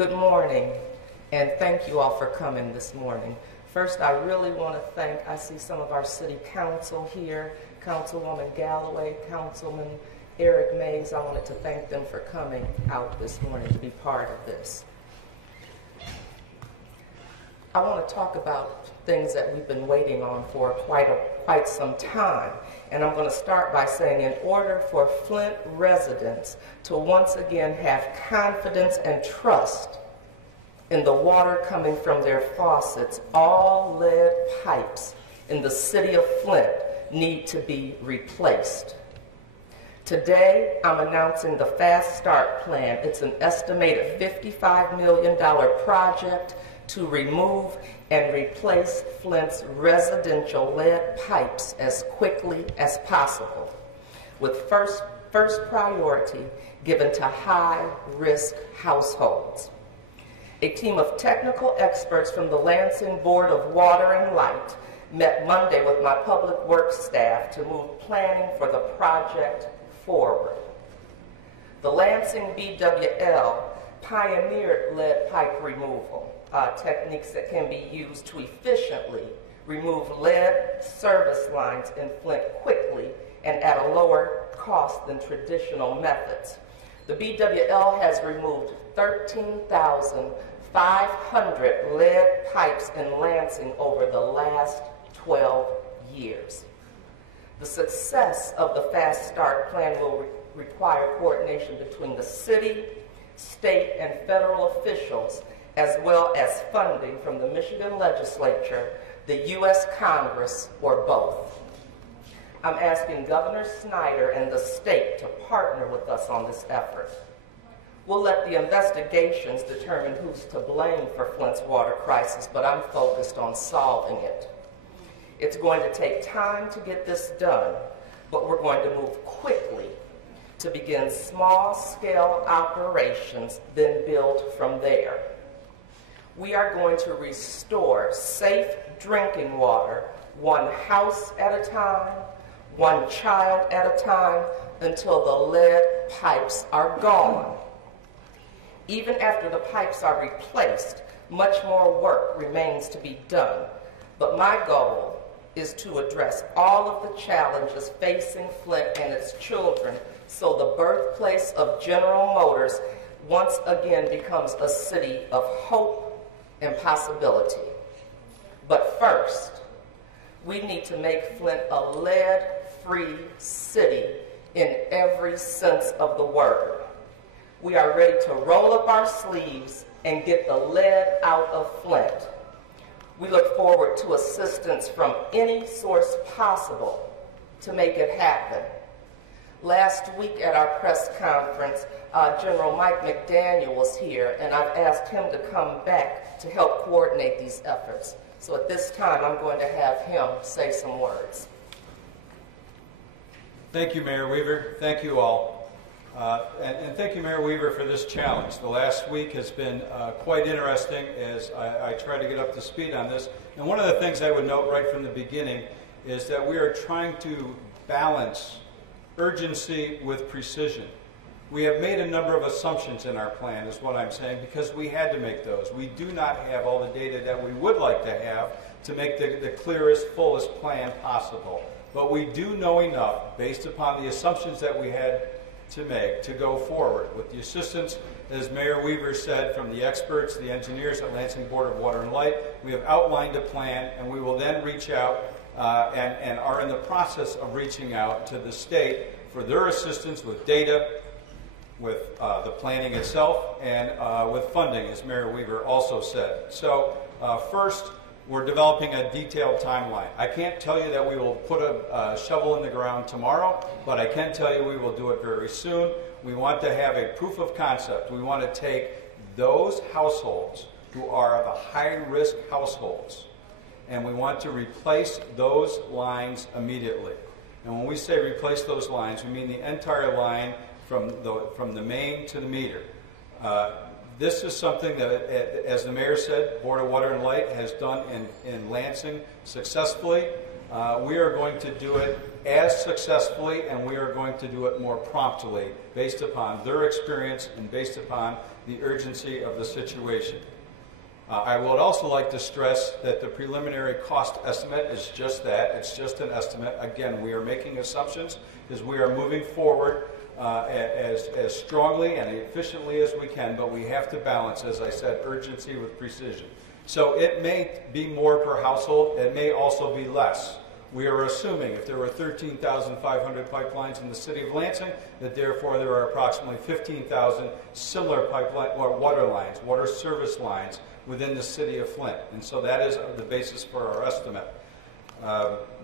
Good morning, and thank you all for coming this morning. First, I really want to thank, I see some of our city council here, Councilwoman Galloway, Councilman Eric Mays. I wanted to thank them for coming out this morning to be part of this. I want to talk about things that we've been waiting on for quite some time. And I'm going to start by saying, in order for Flint residents to once again have confidence and trust in the water coming from their faucets, all lead pipes in the city of Flint need to be replaced. Today, I'm announcing the Fast Start Plan. It's an estimated $55 million project to remove and replace Flint's residential lead pipes as quickly as possible, with first priority given to high-risk households. A team of technical experts from the Lansing Board of Water and Light met Monday with my public works staff to move planning for the project forward. The Lansing BWL pioneered lead pipe removal techniques that can be used to efficiently remove lead service lines in Flint quickly and at a lower cost than traditional methods. The BWL has removed 13,500 lead pipes in Lansing over the last 12 years. The success of the Fast Start Plan will require coordination between the city, state, and federal officials, as well as funding from the Michigan legislature, the U.S. Congress, or both. I'm asking Governor Snyder and the state to partner with us on this effort. We'll let the investigations determine who's to blame for Flint's water crisis, but I'm focused on solving it. It's going to take time to get this done, but we're going to move quickly to begin small-scale operations, then build from there. We are going to restore safe drinking water, one house at a time, one child at a time, until the lead pipes are gone. Even after the pipes are replaced, much more work remains to be done. But my goal is to address all of the challenges facing Flint and its children so the birthplace of General Motors once again becomes a city of hope and possibility. But first, we need to make Flint a lead-free city in every sense of the word. We are ready to roll up our sleeves and get the lead out of Flint. We look forward to assistance from any source possible to make it happen. Last week at our press conference, General Mike McDaniel was here, and I've asked him to come back to help coordinate these efforts. So at this time, I'm going to have him say some words. Thank you, Mayor Weaver. Thank you all. And thank you, Mayor Weaver, for this challenge. The last week has been quite interesting as I try to get up to speed on this. And one of the things I would note right from the beginning is that we are trying to balance urgency with precision. We have made a number of assumptions in our plan, is what I'm saying, because we had to make those. We do not have all the data that we would like to have to make the clearest, fullest plan possible. But we do know enough, based upon the assumptions that we had to make, to go forward. With the assistance, as Mayor Weaver said, from the experts, the engineers at Lansing Board of Water and Light, we have outlined a plan, and we will then reach out and are in the process of reaching out to the state for their assistance with data, with the planning itself, and with funding, as Mayor Weaver also said. So first, we're developing a detailed timeline. I can't tell you that we will put a shovel in the ground tomorrow, but I can tell you we will do it very soon. We want to have a proof of concept. We want to take those households who are the high-risk households, and we want to replace those lines immediately. And when we say replace those lines, we mean the entire line from the main to the meter. This is something that, as the mayor said, Board of Water and Light has done in Lansing successfully. We are going to do it as successfully, and we are going to do it more promptly based upon their experience and based upon the urgency of the situation. I would also like to stress that the preliminary cost estimate is just that. It's just an estimate. Again, we are making assumptions as we are moving forward as strongly and efficiently as we can, but we have to balance, as I said, urgency with precision. So it may be more per household. It may also be less. We are assuming if there were 13,500 pipelines in the city of Lansing, that therefore there are approximately 15,000 similar pipeline or water lines, water service lines within the city of Flint. And so that is the basis for our estimate.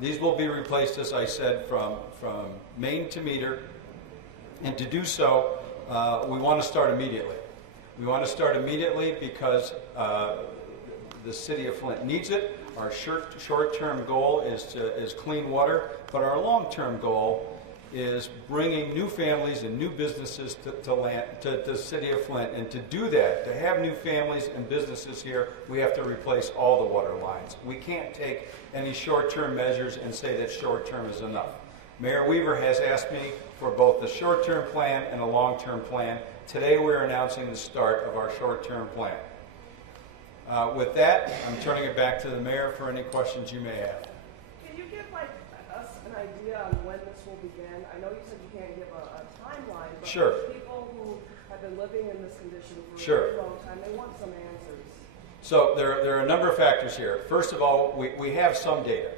These will be replaced, as I said, from main to meter. And to do so, we want to start immediately. We want to start immediately because the city of Flint needs it. Our short-term goal is clean water, but our long-term goal is bringing new families and new businesses to the city of Flint. And to do that, to have new families and businesses here, we have to replace all the water lines. We can't take any short-term measures and say that short-term is enough. Mayor Weaver has asked me for both the short-term plan and a long-term plan. Today we're announcing the start of our short-term plan. With that, I'm turning it back to the mayor for any questions you may have. Can you give us an idea on when this will begin? I know you said you can't give a timeline, but Sure. people who have been living in this condition for Sure. a very long time, they want some answers. So there are a number of factors here. First of all, we have some data,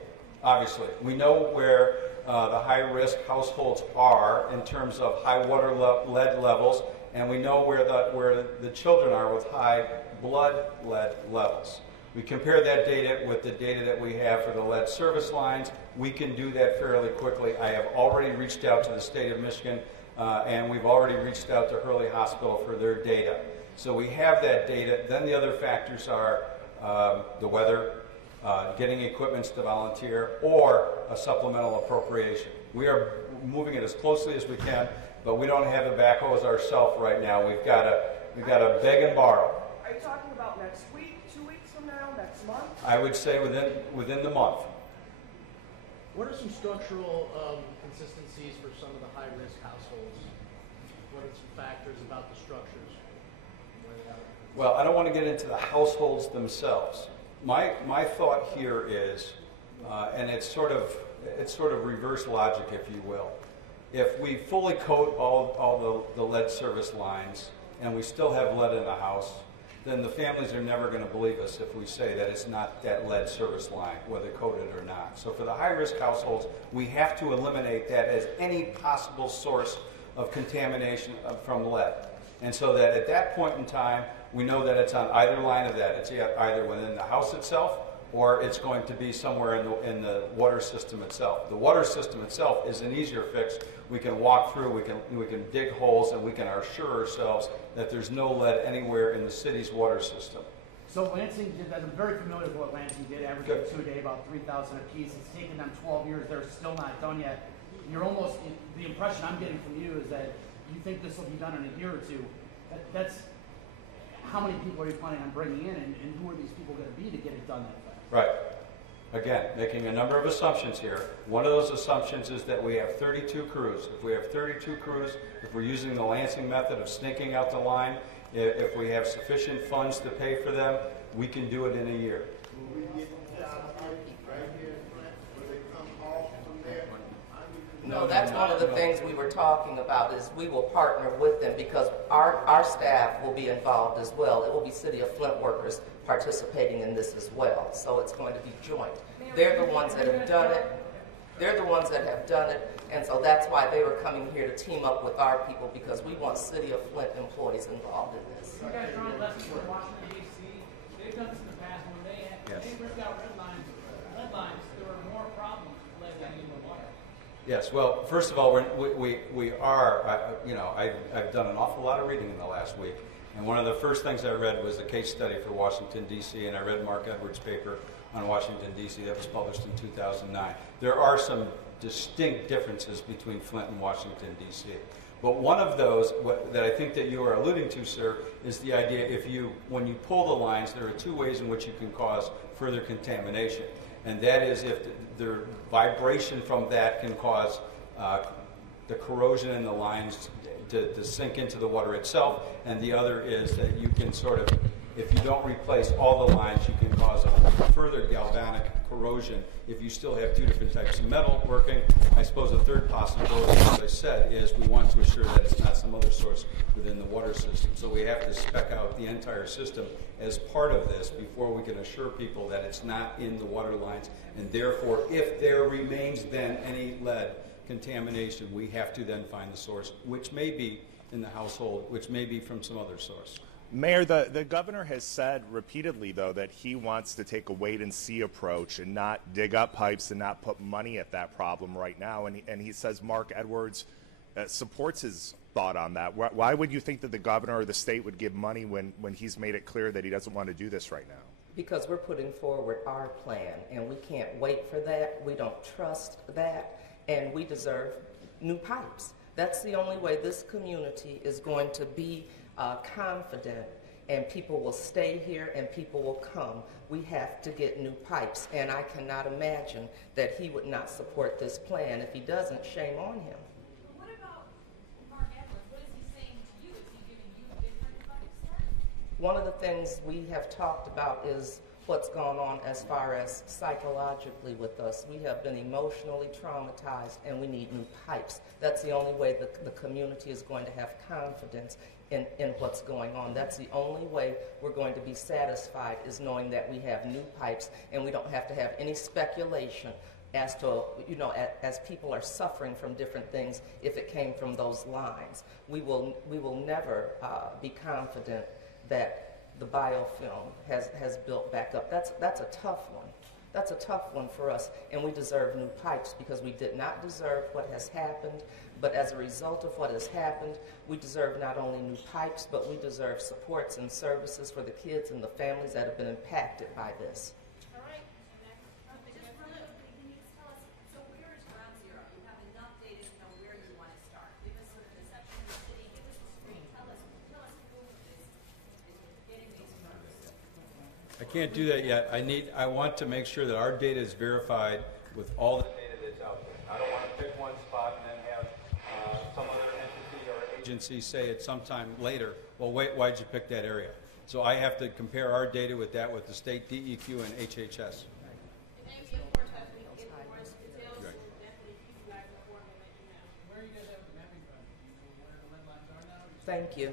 obviously. We know where the high-risk households are in terms of high water lead levels, and we know where the children are with high blood lead levels. We compare that data with the data that we have for the lead service lines. We can do that fairly quickly. I have already reached out to the state of Michigan, and we've already reached out to Hurley Hospital for their data. So we have that data. Then the other factors are the weather, getting equipments to volunteer, or a supplemental appropriation. We are moving it as closely as we can, but we don't have the backhoes ourselves right now. We've got to beg and borrow. Are you talking about next week, 2 weeks from now, next month? I would say within the month. What are some structural consistencies for some of the high-risk households? What are some factors about the structures? Well, I don't want to get into the households themselves. My thought here is, and it's sort of reverse logic, if you will. If we fully coat all the lead service lines and we still have lead in the house, then the families are never going to believe us if we say that it's not that lead service line, whether coated or not. So for the high-risk households, we have to eliminate that as any possible source of contamination from lead. And so that at that point in time, we know that it's on either line of that. It's either within the house itself or it's going to be somewhere in the water system itself. The water system itself is an easier fix. We can walk through, we can dig holes, and we can assure ourselves that there's no lead anywhere in the city's water system. So Lansing did that. I'm very familiar with what Lansing did, averaging 2 a day, about 3,000 apiece. It's taken them 12 years. They're still not done yet. You're almost, the impression I'm getting from you is that you think this will be done in a year or two. That's, how many people are you planning on bringing in, and who are these people going to be to get it done that fast? Right. Again, making a number of assumptions here. One of those assumptions is that we have 32 crews. If we have 32 crews, if we're using the Lansing method of snaking out the line, if we have sufficient funds to pay for them, we can do it in a year. No, that's one of the things we were talking about is we will partner with them because our staff will be involved as well. It will be City of Flint workers participating in this as well. So it's going to be joint. They're the ones that have done it. They're the ones that have done it. And so that's why they were coming here to team up with our people because we want City of Flint employees involved in this. You guys drawn lessons from Washington, D.C. They've done this in the past when they ripped out lead lines, there were more problems with lead getting into the water. Yes, well, first of all, we are, I've done an awful lot of reading in the last week. And one of the first things I read was the case study for Washington, D.C., and I read Mark Edwards' paper on Washington, D.C. that was published in 2009. There are some distinct differences between Flint and Washington, D.C. But one of those that I think that you are alluding to, sir, is the idea when you pull the lines, there are two ways in which you can cause further contamination. And that is if the vibration from that can cause the corrosion in the lines to sink into the water itself, and the other is that you can sort of, if you don't replace all the lines, you can cause a further galvanic corrosion if you still have two different types of metal working. I suppose a third possibility, as I said, is we want to assure that it's not some other source within the water system. So we have to spec out the entire system as part of this before we can assure people that it's not in the water lines. And therefore, if there remains then any lead contamination, we have to then find the source, which may be in the household, which may be from some other source. Mayor, the governor has said repeatedly, though, that he wants to take a wait-and-see approach and not dig up pipes and not put money at that problem right now. And he says Mark Edwards supports his thought on that. Why would you think that the governor or the state would give money when he's made it clear that he doesn't want to do this right now? Because we're putting forward our plan, and we can't wait for that. We don't trust that, and we deserve new pipes. That's the only way this community is going to be confident, and people will stay here and people will come. We have to get new pipes, and I cannot imagine that he would not support this plan. If he doesn't, shame on him. What about Mark Edwards? What is he saying to you? Is he giving you different pipes? One of the things we have talked about is what's gone on as far as psychologically with us. We have been emotionally traumatized, and we need new pipes. That's the only way the community is going to have confidence in what's going on. That's the only way we're going to be satisfied, is knowing that we have new pipes and we don't have to have any speculation as to, as people are suffering from different things, if it came from those lines. We will never be confident that the biofilm has built back up. That's a tough one. That's a tough one for us, and we deserve new pipes because we did not deserve what has happened, but as a result of what has happened, we deserve not only new pipes, but we deserve supports and services for the kids and the families that have been impacted by this. All right. Just really quickly, can you tell us, so where is ground zero? You have enough data to know where you want to start. Give us sort of a section of the city, give us the street, tell us who is getting these firms. I can't do that yet. I want to make sure that our data is verified with all the data that's out there. I don't want to pick one spot and then have some other entity or agency say it sometime later, well, wait, why'd you pick that area? So I have to compare our data with that with the state DEQ and HHS. Maybe, of course, as we get more details, we'll definitely keep you guys informed and let you know. Where are you guys at with the mapping project? Do you know where the lead lines are now? Thank you.